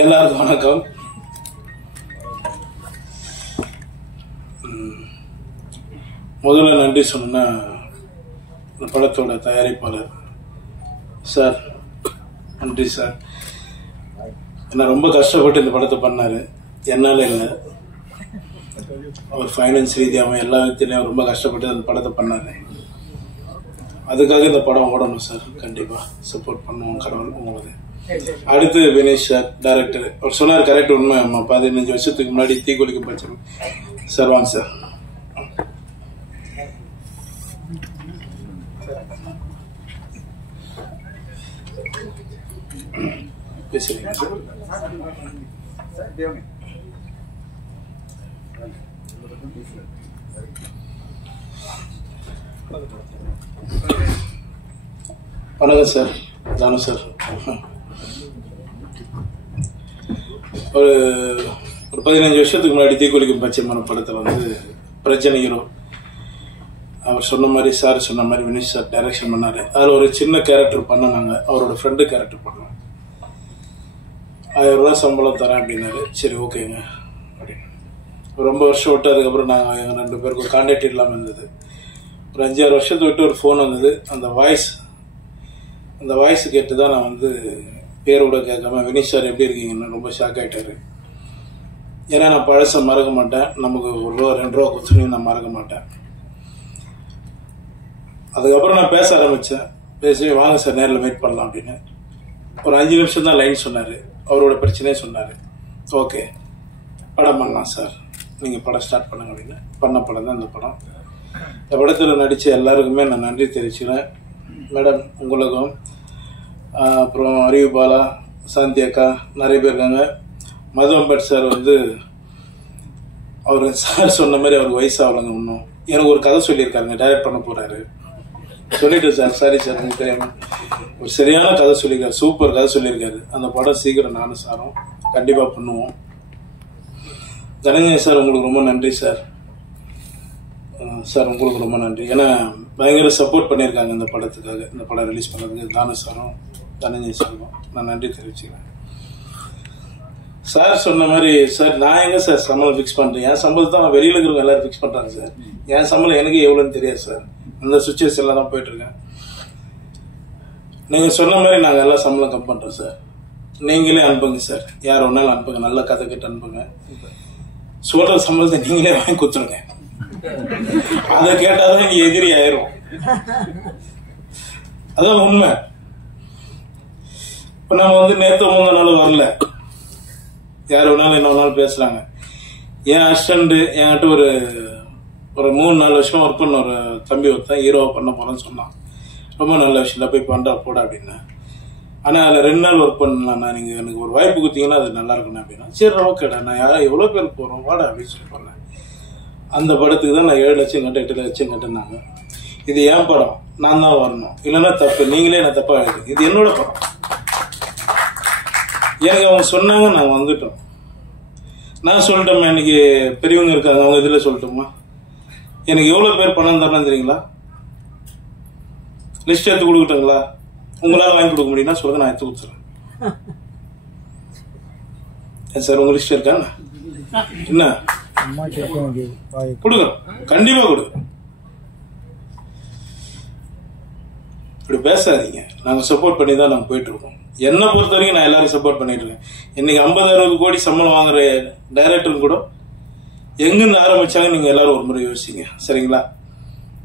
எல்லாருக்கும் வணக்கம். முதல்ல நன்றி சொன்னா இந்த படத்தோட தயாரிப்பாளர் சார், நன்றி சார். என்ன ரொம்ப கஷ்டப்பட்டு இந்த படத்தை பண்ணாரு, என்னால இல்லை. அவர் ஃபைனான்ஸ் ரீதியாகவும் எல்லா விதத்திலையும் ரொம்ப கஷ்டப்பட்டு அந்த படத்தை பண்ணாரு. அதுக்காக இந்த படம் ஓடணும் சார். கண்டிப்பா சப்போர்ட் பண்ணுவோம் கடவுள் உங்களுக்கு. அடுத்து வினேஷ் சார், டைரக்டர். அவர் சொன்னார் கரெக்ட், உண்மை. 15 வருஷத்துக்கு முன்னாடி தீக்குளிக்கும் பட்சம் சார். வாங்க சார். பேசுறீங்க சார். வணக்கம் சார், தானு சார். ஒரு 15 வருஷத்துக்கு முன்னாடி தீக்குளிக்கும் பச்சைமான படத்தில் வந்து பிரச்சனை ஹீரோ. அவர் சொன்ன மாதிரி, சார் சொன்ன மாதிரி வினேஷ் சார் டைரக்ஷன் பண்ணாரு. அதில் ஒரு சின்ன கேரக்டர் பண்ணாங்க, அவரோட ஃப்ரெண்டு கேரக்டர் பண்ணோம். 1000 ரூபா சம்பளம் தரேன் அப்படின்னாரு. சரி ஓகேங்க அப்படின்னு ரொம்ப வருஷம் விட்டு அதுக்கப்புறம் நாங்கள் எங்கள் 2 பேருக்கு கான்டாக்ட் இல்லாமல் இருந்தது. ஒரு 5-6 வருஷத்தை விட்டு ஒரு ஃபோன் வந்தது. அந்த வாய்ஸ் கேட்டு தான் நான் வந்து பேரோட கேட்காம வினேஷ் சார் எப்படி இருக்கீங்கன்னு ரொம்ப ஷாக் ஆகிட்டாரு. ஏன்னா நான் பழசை மறக்க மாட்டேன். நமக்கு 1 ரூபா 2 ரூபா கொடுத்துன்னு நான் மறக்க மாட்டேன். அதுக்கப்புறம் நான் பேச ஆரம்பித்தேன். பேசி வாங்க சார் நேரில் மீட் பண்ணலாம் அப்படின்னு. ஒரு 5 நிமிஷம் தான் லைன் சொன்னார். அவரோட பிரச்சனையே சொன்னார். ஓகே படம் பண்ணலாம் சார், நீங்கள் படம் ஸ்டார்ட் பண்ணுங்க அப்படின்னு. பண்ண படம் தான் இந்த படம். இந்த படத்தில் நடித்த எல்லாருக்குமே நான் நன்றி தெரிவிச்சுக்கிறேன். மேடம் உங்களுக்கும், அப்புறம் அறிவு பாலா, சாந்தி அக்கா, நிறைய பேர் இருக்காங்க. மது அம்பட் சார் வந்து அவர் சார் சொன்ன மாதிரி அவருக்கு வயசாகலங்க. இன்னும் எனக்கு ஒரு கதை சொல்லியிருக்காருங்க, டைரக்ட் பண்ண போகிறாரு. சொல்லிட்டு சார், சாரி சார் எனக்கு தெரியாம ஒரு சரியான கதை சொல்லியிருக்காரு, சூப்பர் கதை சொல்லியிருக்காரு. அந்த படம் சீக்கிரம் நானும் சாரும் கண்டிப்பாக பண்ணுவோம். தனஞ்சய் சார் உங்களுக்கு ரொம்ப நன்றி சார். சார் உங்களுக்கு ரொம்ப நன்றி. ஏன்னா பயங்கர சப்போர்ட் பண்ணியிருக்காங்க இந்த படத்துக்காக. இந்த படம் ரிலீஸ் பண்ணதுக்கு தானு சாரும் தனஞ்சய் சாரும் நான் நன்றி தெரிவிச்சுக்கிறேன். சார் சொன்ன மாதிரி, சார் நான் எங்க சார் சம்பளம் ஃபிக்ஸ் பண்ணுறேன்? என் சம்பளத்தை தான் வெளியில் இருக்கிறவங்க எல்லாரும் ஃபிக்ஸ் பண்ணுறாங்க சார். என் சம்பளம் எனக்கு எவ்வளோன்னு தெரியாது சார். அந்த சுச்சுவேஷன்ல தான் போயிட்டு இருக்கேன். நீங்க சொன்ன மாதிரி நாங்க எல்லாம் சம்பளம் கம் பண்றோம் சார். நீங்களே அனுப்புங்க சார், யார் ஒன்னாலும் அனுப்புங்க, நல்ல கதை கிட்ட அனுப்புங்க. சொல்ற சம்பளத்தை நீங்களே வாங்கி கொடுத்துருங்க. அதை கேட்டாதான் நீங்க எதிரி ஆயிரும். அதான் உண்மை. இப்ப நம்ம வந்து நேற்று 3 நாள் வரல, யார் வேணாலும் என்ன வேணாலும் பேசுறாங்க. என் அசிஸ்டன்ட் என்கிட்ட ஒரு 3-4 வருஷமா ஒர்க் பண்ண ஒரு தம்பி ஒருத்தன் ஹீரோவை பண்ண போறேன்னு சொன்னான். ரொம்ப நல்ல விஷயம், போய் பண்றா போட அப்படின்னா. ஆனா அதில் 2 நாள் ஒர்க் பண்ணலாம்ண்ணா, நீங்க எனக்கு ஒரு வாய்ப்பு கொடுத்தீங்கன்னா அது நல்லா இருக்குண்ணா அப்படின்னா. சரி ஓகேடா, நான் எவ்வளோ பேர் போறோம் வாடா அப்படின்னு சொல்லி பண்ணேன். அந்த படத்துக்கு தான் நான் 7 லட்சம் கட்ட 8 லட்சம் கட்டினாங்க. இது என் படம், நான் தான் வரணும், இல்லைன்னா தப்பு, நீங்களே என்ன தப்பா எழுது. இது என்னோட படம். எனக்கு அவங்க சொன்னாங்க, நாங்கள் வந்துட்டோம். நான் சொல்லிட்டோம்மா, இன்னைக்கு பெரியவங்க இருக்காங்க, அவங்க இதில் சொல்லட்டோமா, எனக்கு எவ்வளோ பேர் பணம் தரணும் தெரியுங்களா? லிஸ்ட் எடுத்து கொடுக்கட்டுங்களா? உங்களால் வாங்கி கொடுக்க முடியும்னா சொல்லுங்க, நான் எடுத்து கொடுத்துறேன். சார் உங்க லிஸ்ட் இருக்கா? என்ன கொடுக்குறோம், கண்டிப்பா கொடுக்குறோம். இப்படி பேசாதீங்க. நாங்க சப்போர்ட் பண்ணி தான் நாங்க போயிட்டு இருக்கோம். என்னை பொறுத்த வரைக்கும் நான் எல்லாரும் சப்போர்ட் பண்ணிட்டு இருக்கேன். இன்னைக்கு 50-60 கோடி சம்பளம் வாங்குற டைரக்டரும் கூட எங்கிருந்து ஆரம்பிச்சாங்க நீங்க எல்லாரும் ஒரு முறை யோசிங்க, சரிங்களா?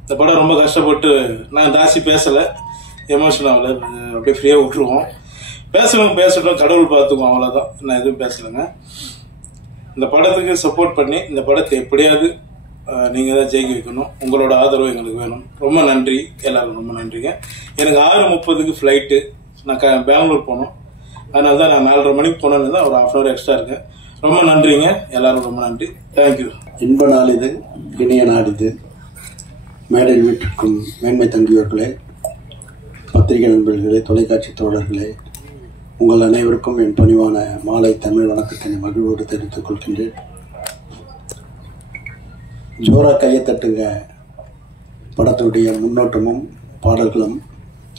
இந்த படம் ரொம்ப கஷ்டப்பட்டு, நான் ஜாஸ்தி பேசல, எமோஷன் ஆகல, அப்படியே ஃப்ரீயா விட்டுருவோம். பேசணும் பேசட்டும், கடவுள் பார்த்துக்குவோம், அவ்வளவுதான். நான் எதுவும் பேசலைங்க. இந்த படத்துக்கு சப்போர்ட் பண்ணி இந்த படத்தை எப்படியாவது நீங்க தான் ஜெயிக்க வைக்கணும். உங்களோட ஆதரவு எங்களுக்கு வேணும். ரொம்ப நன்றி, எல்லாரும் ரொம்ப நன்றிங்க. எனக்கு 6:30க்கு ஃபிளைட்டு, நான் பெங்களூர் போகணும். அதனால தான் நான் 4:30 மணிக்கு போனேன்னு தான் ஒரு 1/2 hour எக்ஸ்ட்ரா இருக்கேன். ரொம்ப நன்றிங்க, எல்லாரும் ரொம்ப நன்றி. தேங்க்யூ. இன்ப நாள் இது, இனிய நாள் இது. மேடையில் வீட்டிற்கும் மேன்மை தங்கியவர்களே, பத்திரிகை நண்பர்களே, தொலைக்காட்சி தோழர்களே, உங்கள் அனைவருக்கும் என் பணிவான மாலை தமிழ் வணக்கத்தினை மகிழ்வோடு தெரிவித்துக் கொள்கின்றேன். ஜோரா கையை தட்டுங்க படத்துடைய முன்னோட்டமும் பாடல்களும்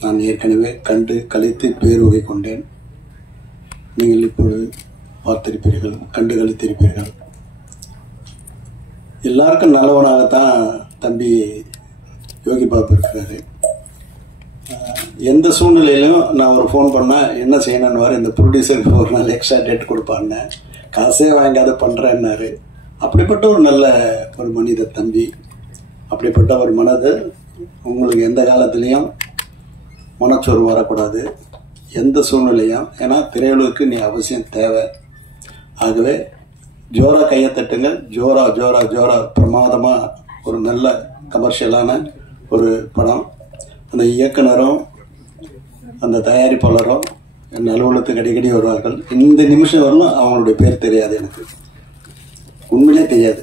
நான் ஏற்கனவே கண்டு கழித்து பேருகை கொண்டேன். நீங்கள் இப்பொழுது பார்த்திருப்பீர்கள், கண்டுகளித்திருப்பீர்கள். எல்லாருக்கும் நல்லவனாகத்தான் தம்பி யோகி பாபு இருக்கிறாரு. எந்த சூழ்நிலையிலும் நான் ஒரு ஃபோன் பண்ணால் என்ன செய்யணும்னு இந்த ப்ரொடியூசருக்கு ஒரு நாள் எக்ஸ்ட்ரா டேட் கொடுப்பான்னு, காசே வாங்காத பண்ணுறேன்னாரு. அப்படிப்பட்ட ஒரு நல்ல ஒரு மனித தம்பி. அப்படிப்பட்ட ஒரு மனது உங்களுக்கு எந்த காலத்துலேயும் மனச்சோர்வு வரக்கூடாது, எந்த சூழ்நிலையும். ஏன்னா திரையுலகுக்கு நீ அவசியம் தேவை. ஆகவே ஜோரா கையை தட்டுங்கள். ஜோரா ஜோரா ஜோரா பிரமாதமாக ஒரு நல்ல கமர்ஷியலான ஒரு படம். அந்த இயக்குனரும் அந்த தயாரிப்பாளரும் என் அலுவலகத்துக்கு அடிக்கடி வருவார்கள். இந்த நிமிஷம் வரலும் அவங்களுடைய பேர் தெரியாது, எனக்கு உண்மையிலே தெரியாது.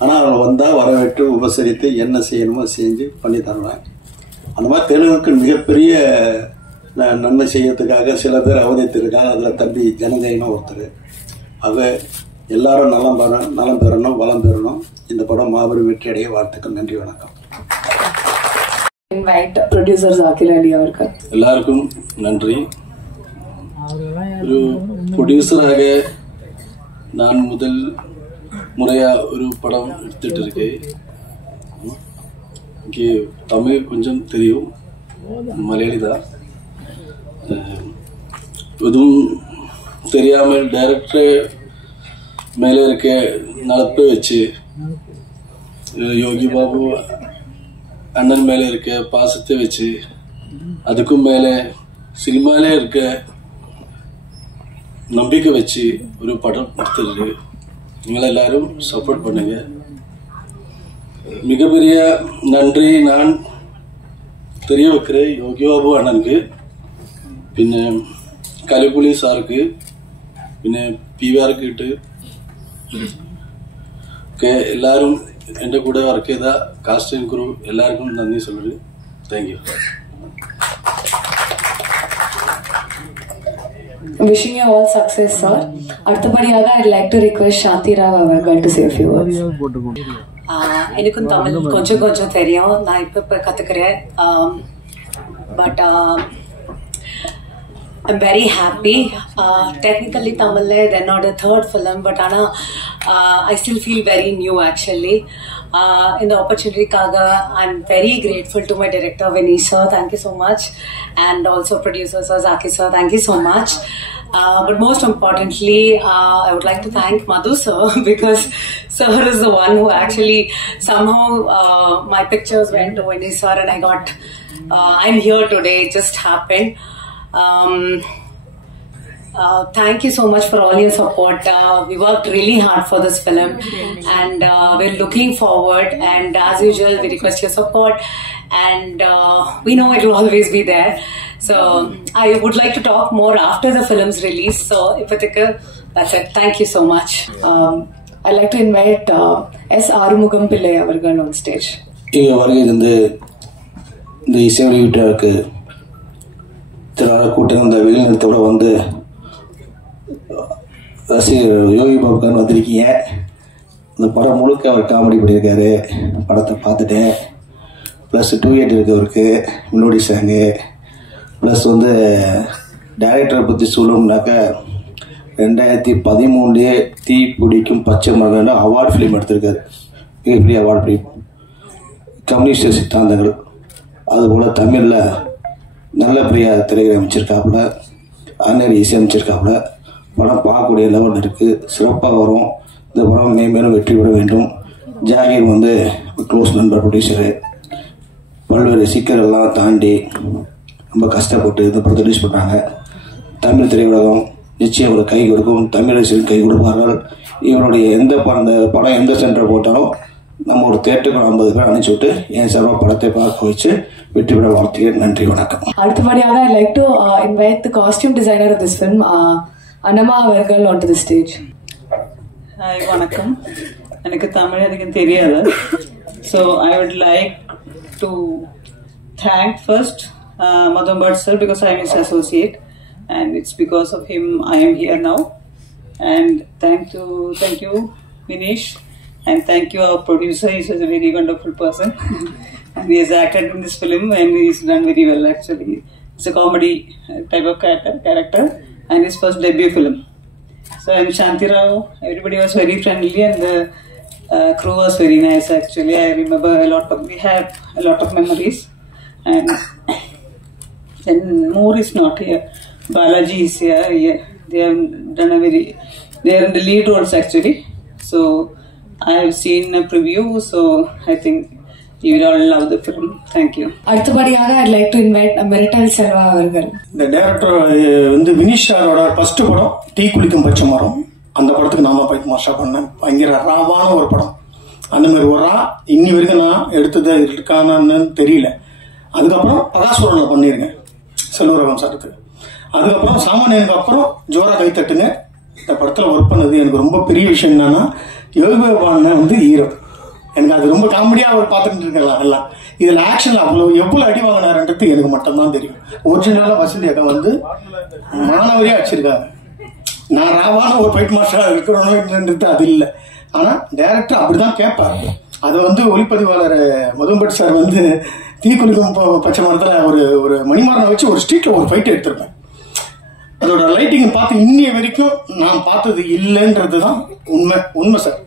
ஆனால் அவங்க வந்தால் வரவேற்று உபசரித்து என்ன செய்யணுமோ செஞ்சு பண்ணி தருவேன். அந்த மாதிரி தெலுங்குக்கு மிகப்பெரிய நன்மை செய்யறதுக்காக சில பேர் அவதரித்திருக்காங்க. அதில் தம்பி ஜனஜயனும் ஒருத்தர். ஆக எல்லாரும் நலம் பெறணும், வளம் பெறணும். இந்த படம் மாபெரும் வெற்றி அடைய வாழ்த்துக்கள். நன்றி, வணக்கம். எல்லாருக்கும் நன்றி. ஒரு ப்ரொடியூசராக நான் முதல் முறையா ஒரு படம் எடுத்துட்டு இருக்கேன். இங்கே தமிழ் கொஞ்சம் தெரியும், மலையாளி தான். எதுவும் தெரியாமல் டைரக்டர் மேலே இருக்க நட்பை வச்சு, யோகி பாபு அண்ணன் மேலே இருக்க பாசத்தை வச்சு, அதுக்கும் மேலே சினிமாலே இருக்க நம்பிக்கை வச்சு ஒரு படம் எடுத்துருக்கு. நீங்கள் எல்லாரும் சப்போர்ட் பண்ணுங்க. மிகப்பெரிய நன்றி நான் தெரிய வைக்கிறேன் யோகி பாபு அண்ணனுக்கு, പിന്നെ കലിപ്പുളി സാർക്ക്, പിന്നെ PVR കിട്ട് ഒക്കെ എല്ലാവരും എൻ്റെ കൂടെ വർക്ക് ചെയ്ത കാസ്റ്റ് ആൻഡ് ക്രൂ എല്ലാവർക്കും നന്ദി சொல்லுது. Thank you. Wishing you all success, sir. அடுத்தபடியாக I'd like to request Shanti Rao அவர்கள் to say a few words. எனக்கும் தமிழ் கொஞ்சம் கொஞ்சம் தெரியும், நான் இப்போ கற்றுக்கிறேன். But I'm very happy. Technically Tamil they're not a third film, but I still feel very new actually. In the opportunity kaga I'm very grateful to my director Vinny sir, thank you so much, and also producer sir Zaki sir, thank you so much. But most importantly, I would like to thank Madhu sir because sir is the one who actually somehow my pictures went to Vinny sir and I got I'm here today. It just happened. Thank you so much for all your support. We worked really hard for this film and we're looking forward, and as usual we request your support, and we know it will always be there. So I would like to talk more after the film's release. So Ipathika, that's it. Thank you so much. I'd like to invite S. Arumugam Pillai avargal on stage. இங்கே வருகிறது இந்த இசை வெளியீட்டாருக்கு திராட கூட்டம் இந்த வெளிநடத்தோட வந்து ரசிகர் யோகி பாபுக்காரன் வந்திருக்கீங்க. இந்த படம் முழுக்க அவர் காமெடி பண்ணியிருக்காரு. படத்தை பார்த்துட்டேன். ப்ளஸ் 2/8 இருக்கவருக்கு மெலோடி சாங்கு, ப்ளஸ் வந்து டைரக்டரை பற்றி சொல்லணும்னாக்கா 2013 தீ பிடிக்கும் பச்சை மகன் அவார்டு ஃபிலிம் எடுத்திருக்காரு. மிகப்பெரிய அவார்டு ஃபிலிம். கம்யூனிஸ்ட் சித்தாந்தங்கள், அதுபோல் தமிழில் நல்ல பெரிய திரையை அமைச்சிருக்காப்புல, அன்னடி இசை அமைச்சிருக்காப்புல. படம் பார்க்கக்கூடிய லெவலில் இருக்குது, சிறப்பாக வரும். இந்த படம் மேலும் வெற்றி பெற வேண்டும். ஜாகீர் வந்து க்ளோஸ் நண்பர் ப்ரொடியூசரு. பல்வேறு சிக்கலெல்லாம் தாண்டி ரொம்ப கஷ்டப்பட்டு இந்த படத்தை ரிலீஸ் பண்ணாங்க. தமிழ் திரையுலகம் நிச்சயம் ஒரு கை கொடுக்கும், தமிழ் ரசிகர்கள் கை கொடுப்பார்கள். இவருடைய இந்த படம் எந்த சென்டர் போட்டாலும் நம்ம ஒரு தேட்டருக்கு 50 பேர் அனுப்பிச்சு விட்டு என் சார்பாக படத்தை பார்க்க வச்சு வெற்றி பெற வாழ்த்துக்கிறேன். நன்றி, வணக்கம். அடுத்தபடியாக I'd like to invite the costume designer of this film, Anama அவர்கள் onto the stage. Hi, வணக்கம். எனக்கு தமிழ் அதிகம் தெரியாது. So I would like to thank first Madhu Bhatt sir because I am his associate and it's because of him I am here now. And thank you Vinesh. And thank you our producer, he's a very wonderful person. And he has acted in this film and he's done very well actually. It's a comedy type of character and his first debut film. So I'm Shanti Rao. Everybody was very friendly and the crew was very nice actually. I remember we had a lot of memories. And then Moore is not here. Balaji is here. Yeah, they are in the lead roles actually. So I have seen a preview, so I think you will all love the film. Thank you. அடுத்தபடியாக I'd like to invite Merital Selva அவர்கள். இந்த director வந்து வினிஷ் சாரோட first படம் tea குளிக்கும் பச்சை மரம். அந்த படத்துக்கு நாம போய் மாஸ்டர் பண்ணேன். பயங்கர ராவான ஒரு படம். அந்த மாதிரி ஒரு இன்னி வரைக்கும் நான் எடுத்தது இருக்கானு தெரியல. அதுக்கப்புறம் பகாசுரனை பண்ணியிருக்கேன் செல்வரகம் சாருக்கு. அதுக்கப்புறம் சாமானியனுக்கு அப்புறம் ஜோரா கைத்தட்டுங்க இந்த படத்தில் ஒர்க் பண்ணது எனக்கு ரொம்ப பெரிய விஷயம் என்னன்னா யோகிபாபான வந்து ஹீரோ. எனக்கு அது ரொம்ப காமெடியாக அவர் பார்த்துட்டு இருக்கலாம் எல்லாம். இதில் ஆக்ஷனில் எவ்வளோ அடி வாங்கினாருன்றது எனக்கு மட்டும்தான் தெரியும். ஒரிஜினலாக வசந்தி அக்கா வந்து மாணவரியாக வச்சிருக்காங்க. நான் ராவான ஒரு ஃபைட் மாஸ்டராக இருக்கிறோன்றது அது இல்லை. ஆனால் டைரக்டர் அப்படிதான் கேட்பார். அதை வந்து ஒளிப்பதிவாளர் மதும்பட் சார் வந்து தீக்குளிக்கும் பச்சை மரத்தில் ஒரு மணிமாரனை வச்சு ஒரு ஸ்ட்ரீட்டில் ஒரு ஃபைட் எடுத்திருப்பேன். அதோட லைட்டிங் பார்த்து இன்னைய வரைக்கும் நான் பார்த்தது இல்லைன்றது தான் உண்மை சார்.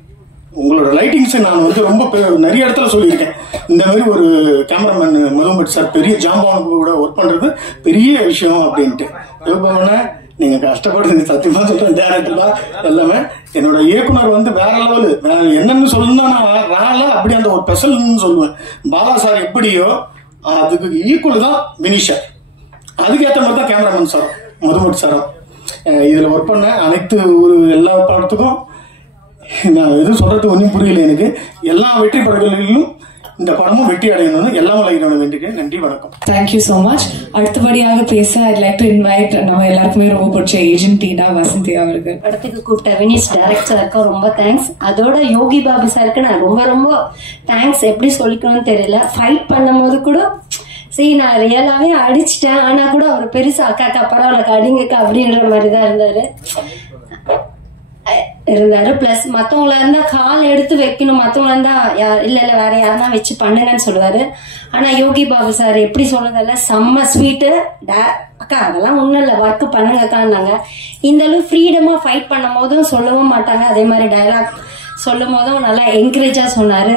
உங்களோட லைட்டிங்ஸை நான் வந்து ரொம்ப நிறைய இடத்துல சொல்லியிருக்கேன். இந்த மாதிரி ஒரு கேமராமேன் மதும்பட் சார் பெரிய ஜாம்பானுக்கு கூட ஒர்க் பண்ணுறது பெரிய விஷயம் அப்படின்ட்டு. எப்போனா நீங்கள் கஷ்டப்படுறது சத்தியமாக சொல்கிறேன். டேரக்டர்லாம் எல்லாமே என்னோட இயக்குனர் வந்து வேற லெவலு. என்னன்னு சொல்லணும்னா நான் ராலா அப்படி அந்த ஒரு பெசல்னு சொல்லுவேன். பாலா சார் எப்படியோ அதுக்கு ஈக்குவல் தான் வினிஷா. அதுக்கேற்ற மாதிரி தான் கேமராமேன் சார் மதும்பட் சாரும். இதில் ஒர்க் பண்ண அனைத்து எல்லா படத்துக்கும் நான் எதுவும் சொல்றதுக்கு ஒன்றும் புரியல எனக்கு. எல்லா வெற்றி படங்களிலும் இந்த படமும் வெற்றி அடையணும்னு எல்லாம் லைக் வேண்டிக்கிறேன். நன்றி, வணக்கம். Thank you so much. அடுத்தபடியாக பேச I'd like to invite நம்ம எல்லாருக்குமே ரொம்ப பிடிச்ச ஏஜென்ட் டீனா வசந்தி அவர்கள். படத்துக்கு கூப்பிட்ட வினிஷ் டைரக்டருக்கு ரொம்ப தேங்க்ஸ். அதோட யோகி பாபு சாருக்கு நான் ரொம்ப ரொம்ப தேங்க்ஸ். எப்படி சொல்லிக்கணும்னு தெரியல. ஃபைட் பண்ணும் போது கூட சரி நான் ரியலாவே அடிச்சிட்டேன். ஆனா கூட அவர் பெருசா அக்கா பரவாயில்ல அடிங்கக்கா அப்படின்ற மாதிரிதான் இருந்தாரு. பிளஸ் மத்தவங்களா இருந்தா கால் எடுத்து வைக்கணும், மத்தவங்களா இருந்தா இல்ல வேற யாருன்னா வச்சு பண்ணுங்கன்னு சொல்லுவாரு. ஆனா யோகி பாபு சார் எப்படி சொல்றதில்ல, செம்ம ஸ்வீட்டு. அக்கா அதெல்லாம் ஒண்ணும் இல்ல, ஒர்க் பண்ணுங்கக்கான்னாங்க. இந்த அளவு ஃப்ரீடமா ஃபைட் பண்ணும் போதும் சொல்லவும் மாட்டாங்க. அதே மாதிரி டைலாக் சொல்லும் போதும் நல்லா என்கரேஜா சொன்னாரு.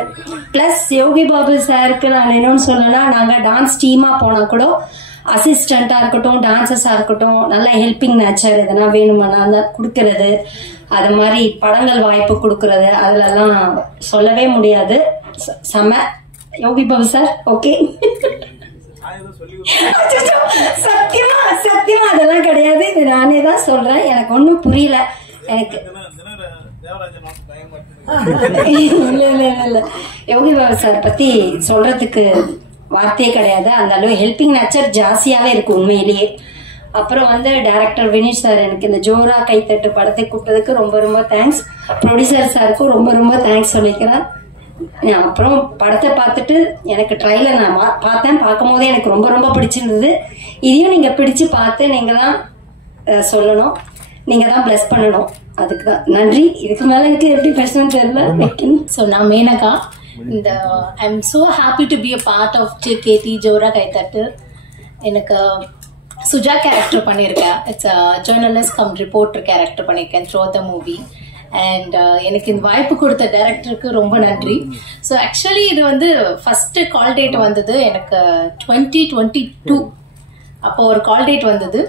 பிளஸ் யோகி பாபு சாருக்கு நான் என்னன்னு சொல்லணும்னா, நாங்க டான்ஸ் டீமா போனா கூட அசிஸ்டண்டா இருக்கட்டும், டான்சர்ஸா இருக்கட்டும், நல்லா ஹெல்பிங் நேச்சர், எதனா வேணுமானா கொடுக்கறது, அது மாதிரி படங்கள் வாய்ப்பு கொடுக்கறது, அதுலலாம் சொல்லவே முடியாது. செம யோகி பாபு சார். ஓகே, சத்தியமா அதெல்லாம் கிடையாது. இது நானே தான் சொல்றேன். எனக்கு ஒன்னும் புரியல. எனக்கு இல்ல யோகி பாபு சார் பத்தி சொல்றதுக்கு வார்த்தையே கிடையாது. அந்த அளவு ஹெல்பிங் நேச்சர் ஜாஸ்தியாவே இருக்கு உண்மையிலேயே. அப்புறம் வந்து டைரக்டர் வினிஷ் சார் எனக்கு இந்த ஜோரா கைத்தட்டு படத்தை கூப்பிட்டதுக்கு ரொம்ப ரொம்ப தேங்க்ஸ். ப்ரொடியூசர் சாருக்கும் ரொம்ப ரொம்ப தேங்க்ஸ் சொல்லிக்கிறேன். அப்புறம் படத்தை பார்த்துட்டு எனக்கு ட்ரைலர் நான் பார்த்தேன். பார்க்கும் போதே எனக்கு ரொம்ப ரொம்ப பிடிச்சிருந்தது. இதையும் நீங்க பிடிச்சு பார்த்து நீங்க தான் சொல்லணும், நீங்க தான் பிளஸ் பண்ணணும். அதுக்கு தான் நன்றி. இதுக்கு மேல எனக்கு எப்படி பேசணும்னு தெரியல. ஸோ நான் மேனகா. இந்த I am so happy to be a part of Kedi Jora Kaithattu. எனக்கு சுஜா கேரக்டர் பண்ணியிருக்கேன். It's journalist cum reporter character பண்ணியிருக்கேன் த்ரூ த மூவி. அண்ட் எனக்கு இந்த வாய்ப்பு கொடுத்த டைரக்டருக்கு ரொம்ப நன்றி. ஸோ ஆக்சுவலி இது வந்து ஃபர்ஸ்ட் கால் டேட் வந்தது எனக்கு 2022. அப்போ ஒரு கால் டேட் வந்தது.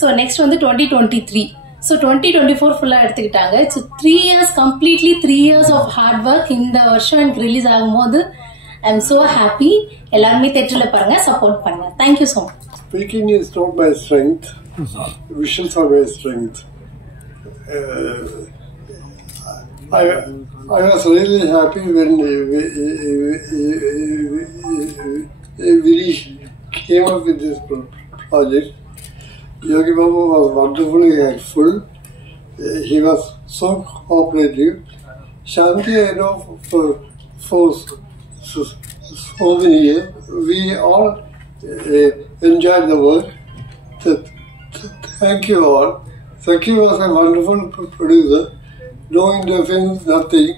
ஸோ நெக்ஸ்ட் வந்து 2023. ஸோ 2024 ஃபுல்லாக எடுத்துக்கிட்டாங்க. So 3 years completely 3 years of hard work இந்த வருஷம் எனக்கு ரிலீஸ் ஆகும்போது ஐ எம் ஸோ ஹாப்பி. எல்லாருமே தேட்டரில் பாருங்க, சப்போர்ட் பண்ணுங்க. Thank you so much. Speaking is not my strength. Visuals are my strength. I was really happy when Vinish came up with this project. Yogi Babu was wonderfully helpful. He was so cooperative. Shanti, I know for so many years, we all enjoyed the work. Thank you all. Saki was a wonderful producer. No interference, nothing.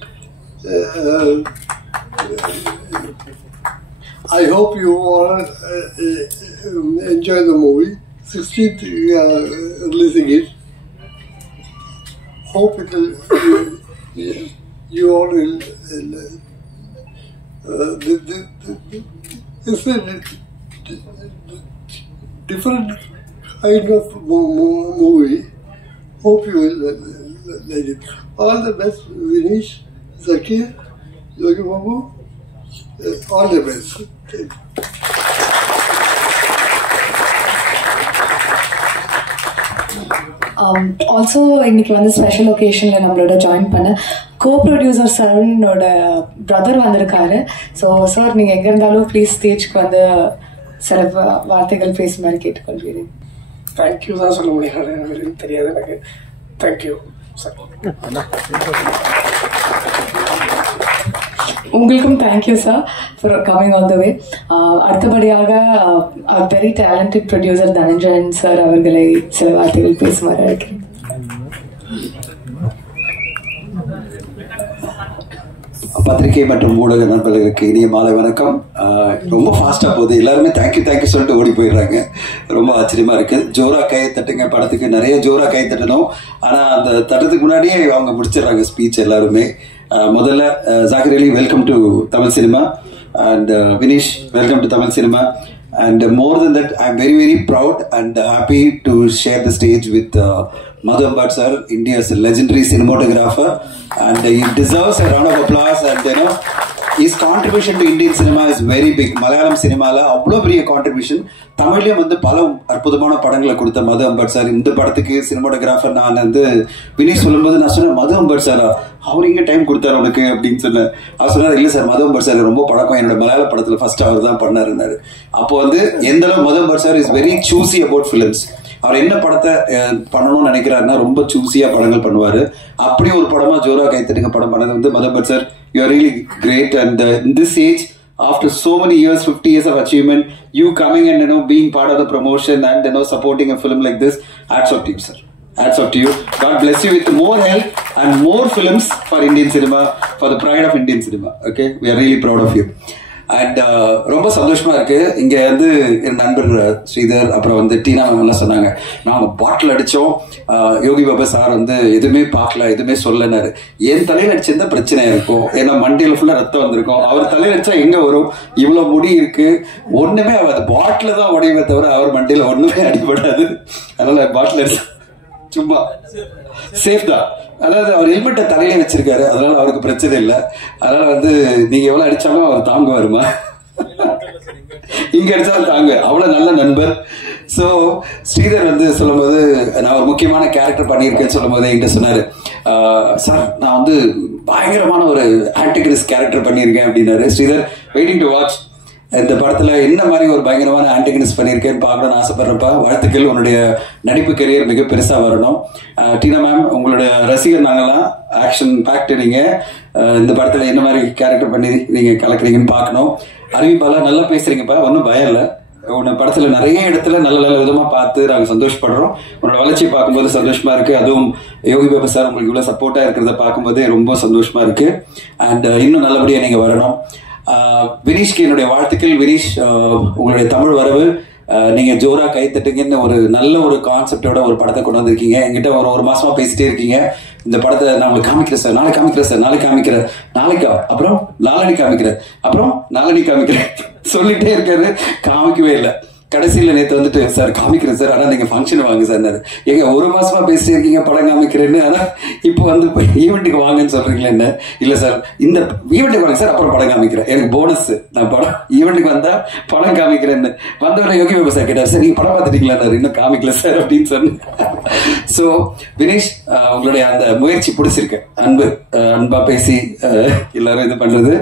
I hope you all enjoy the movie. 16th releasing it. hope it will, you all will, it's a different kind of movie. Hope you will like it. All the best, Vinesh, Zakir, Yogi Babu, all the best. Also இன்னைக்கு வந்து special ஒகேஷனில் நம்மளோட join பண்ண கோ-ப்ரொடியூசர் சரவணனோட brother வந்திருக்காரு. So sir நீங்கள் எங்கே இருந்தாலும் please ஸ்டேஜ்க்கு வந்து சில வார்த்தைகள் பேசுமாறு கேட்டுக்கொள்கிறேன். தேங்க்யூ தான் சொல்ல முடியாது, எனக்கு தெரியாது. எனக்கு தேங்க்யூ சார். உங்களுக்கும் thank you sir for coming all the way. அடுத்தபடியாக very talented producer Dhananjayan sir அவர்களை சில வார்த்தைகள் பேசுமாறு அழைக்கிறேன். பத்திரிகை மற்றும் ஊடக நண்பர்களுக்கு இனிய மாலை வணக்கம். ரொம்ப ஃபாஸ்டா போகுது, எல்லாருமே தேங்க்யூ சொல்லிட்டு ஓடி போயிடுறாங்க. ரொம்ப ஆச்சரியமா இருக்கு. ஜோரா கை தட்டுங்க படத்துக்கு நிறைய ஜோரா கை தட்டணும், ஆனா அந்த தட்டத்துக்கு முன்னாடியே அவங்க முடிச்சிடுறாங்க ஸ்பீச் எல்லாருமே. முதல்ல Zakir Ali, welcome to Tamil cinema, and Vinesh, welcome to Tamil cinema. And more than that, I'm very, very proud and happy to share the stage with Madhu Ambat sir, India's legendary cinematographer, and he deserves a round of applause. And you know, his contribution to Indian cinema is very big. Malayalam cinema la avlo periya contribution. தமிழ்லயும் வந்து பல அற்புதமான படங்களை கொடுத்த மது Ambat sir. இந்த படத்துக்கு cinematographer நான் வந்து வினீஷ் சொல்லும்போது நான் சொன்னேன், மது அம்பட் சாரா, அவர் இங்க டைம் கொடுத்தாரு உனக்கு அப்படின்னு சொன்னேன். அவர் சொன்னார், இல்ல சார், மது அம்பட் சார் ரொம்ப பழக்கம், என்னோட மலையாள படத்துல ஃபர்ஸ்ட் அவர் தான் பண்ணாருன்னாரு. அப்போ வந்து எந்த அளவு Madhu Ambat sir is very choosy about films. அவர் என்ன படத்தை பண்ணணும்னு நினைக்கிறாருன்னா ரொம்ப சூசியா படங்கள் பண்ணுவாரு. அப்படி ஒரு படமா ஜோரா கைத்தட்டுங்க படம் பண்ணது வந்து Madhu Ambat sir, you are really great. And in this age, after so many years, 50 years of achievement, you coming and being part of the promotion and supporting a film like this, hats off to you, sir. Hats off to you. God bless you with more help and more films for Indian cinema, for the pride of Indian cinema. Okay, we are really proud of you. And ரொம்ப சந்தோஷமா இருக்கு. இங்க வந்து என் நண்பர் ஸ்ரீதர், அப்புறம் வந்து டீனா எல்லாம் சொன்னாங்க, நாங்க பாட்டில் அடிச்சோம், யோகி பாபா சார் வந்து எதுவுமே பார்க்கல, எதுவுமே சொல்லனாரு. என் தலையில அடிச்சிருந்தா பிரச்சனையா இருக்கும், ஏன்னா மண்டியில ஃபுல்லா ரத்தம் வந்திருக்கும். அவர் தலையில அடிச்சா எங்க வரும், இவ்வளவு முடி இருக்கு, ஒண்ணுமே ஆகாது, பாட்டில தான் உடையவே தவிர அவர் மண்டியில ஒண்ணுமே அடிபடாது. அதனால பாட்டில் அடிச்சா சும்மா சேஃப் தான். அதாவது அவர் ஹெல்மெட்டை தலையில வச்சிருக்காரு, அதனால அவருக்கு பிரச்சனை இல்லை. அதனால வந்து நீங்க எவ்வளவு அடிச்சாலும் அவர் தாங்க வருமா, இங்க அடிச்சாலும் தாங்க, அவ்வளவு நல்ல நண்பர். ஸோ ஸ்ரீதர் வந்து சொல்லும்போது, நான் ஒரு முக்கியமான கேரக்டர் பண்ணியிருக்கேன்னு சொல்லும் போது என்கிட்ட சொன்னாரு, சார் நான் வந்து பயங்கரமான ஒரு ஆன்டிகிரிஸ்ட் கேரக்டர் பண்ணியிருக்கேன் அப்படின்னாரு. Sridhar, waiting to watch. இந்த படத்துல என்ன மாதிரி ஒரு பயங்கரமான ஆன்டகனிஸ்ட் பண்ணியிருக்கேன்னு பார்க்கணும்னு ஆசைப்படுறப்ப வாழ்த்துக்கள். உன்னுடைய நடிப்பு கரியர் மிக பெருசா வரணும். டீனா மேம், உங்களுடைய ரசிகர் நாங்கெல்லாம். ஆக்ஷன் பேக்டு நீங்க. இந்த படத்துல என்ன மாதிரி கேரக்டர் பண்ணி நீங்க கலக்குறீங்கன்னு பார்க்கணும். அறிவிப்பால நல்லா பேசுறீங்கப்பா, ஒன்றும் பயம் இல்லை. உன்னை படத்துல நிறைய இடத்துல நல்ல நல்ல விதமா பார்த்து நாங்கள் சந்தோஷப்படுறோம். உன்னோட வளர்ச்சியை பார்க்கும்போது சந்தோஷமா இருக்கு. அதுவும் யோகி பாபா சார் உங்களுக்கு இவ்வளவு சப்போர்ட்டா இருக்கிறத பார்க்கும்போது ரொம்ப சந்தோஷமா இருக்கு. அண்ட் இன்னும் நல்லபடியா நீங்க வரணும். வினீஷ்க்கு என்னுடைய வாழ்த்துக்கள். வினீஷ், உங்களுடைய தமிழ் வரவு, நீங்க ஜோரா கை தட்டுங்கன்னு ஒரு நல்ல ஒரு கான்செப்டோட ஒரு படத்தை கொண்டு வந்திருக்கீங்க. என்கிட்ட ஒரு மாசமா பேசிட்டே இருக்கீங்க, இந்த படத்தை நான் உங்களுக்கு காமிக்கிறேன் சார், நாளைக்கு காமிக்கிறேன் சார், நாளைக்கு காமிக்கிறேன், நாளைக்கா, அப்புறம் நாளனி காமிக்கிறேன், அப்புறம் நாளனி காமிக்கிறேன் சொல்லிட்டே இருக்காரு, காமிக்கவே இல்லை. கடைசியில் நேற்று வந்துட்டு, சார் காமிக்கிறேன் சார், ஆனால் நீங்கள் ஃபங்க்ஷன் வாங்க சார். எங்க ஒரு மாசமா பேசிட்டே இருக்கீங்க படம் காமிக்கிறேன்னு, ஆனால் இப்போ வந்து ஈவெண்ட்டுக்கு வாங்கன்னு சொல்றீங்களா? என்ன இல்லை சார், இந்த ஈவெண்ட்டுக்கு வாங்க சார், அப்புறம் படம் காமிக்கிறேன், எனக்கு போனஸ், நான் படம் ஈவெண்ட்டுக்கு வந்தா படம் காமிக்கிறேன்னு. வந்தவரை யோகி பாபா சார் கேட்டார், சார் நீங்க படம் பார்த்துட்டீங்களா? இன்னும் காமிக்கல சார் அப்படின்னு சொன்னேன். ஸோ வினீஷ், உங்களுடைய அந்த முயற்சி பிடிச்சிருக்கு. அன்பா பேசி எல்லாரும் இது பண்றது.